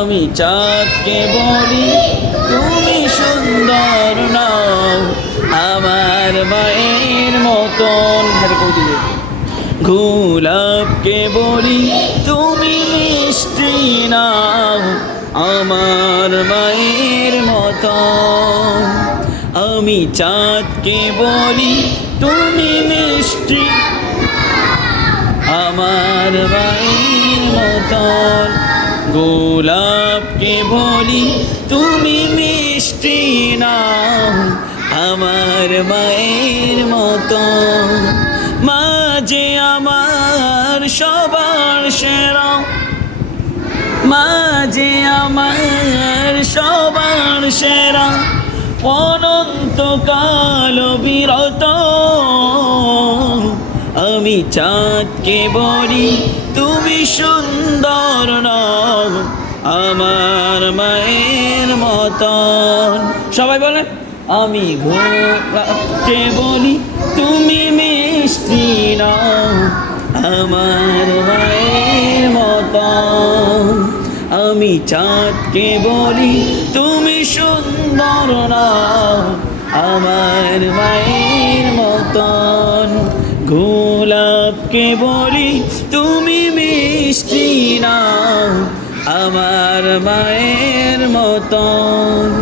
আমি চাঁদকে বলি, তুমি সুন্দর নাও। আমার মায়ের মতন। হ্যাঁ গোলাপকে বলি, তুমি মিষ্টি নাও। আমার মায়ের মতন। আমি চাঁদকে বলি, তুমি মিষ্টি। আমার মায়ের মতন। গোলাপকে বলি, তুমি মিষ্টি নাও, আমার মায়ের মতন মাঝে আমার সবার সেরা। মাঝে আমার সবার সেরা। অনন্তকাল বিরত। আমি চাঁদকে বলি, তুমি সুন্দর নও। আমার মায়ের মতন। সবাই বলেন আমি ঘোরাকে বলি, তুমি মিষ্টি নাও। আমার মায়ের মতন। আমি চাঁদকে বলি, তুমি সুন্দর নাও। আমার মায়ের মতন। গোলাপকে বলি, তুমি মিষ্টি নাও। আমার মায়ের মতন।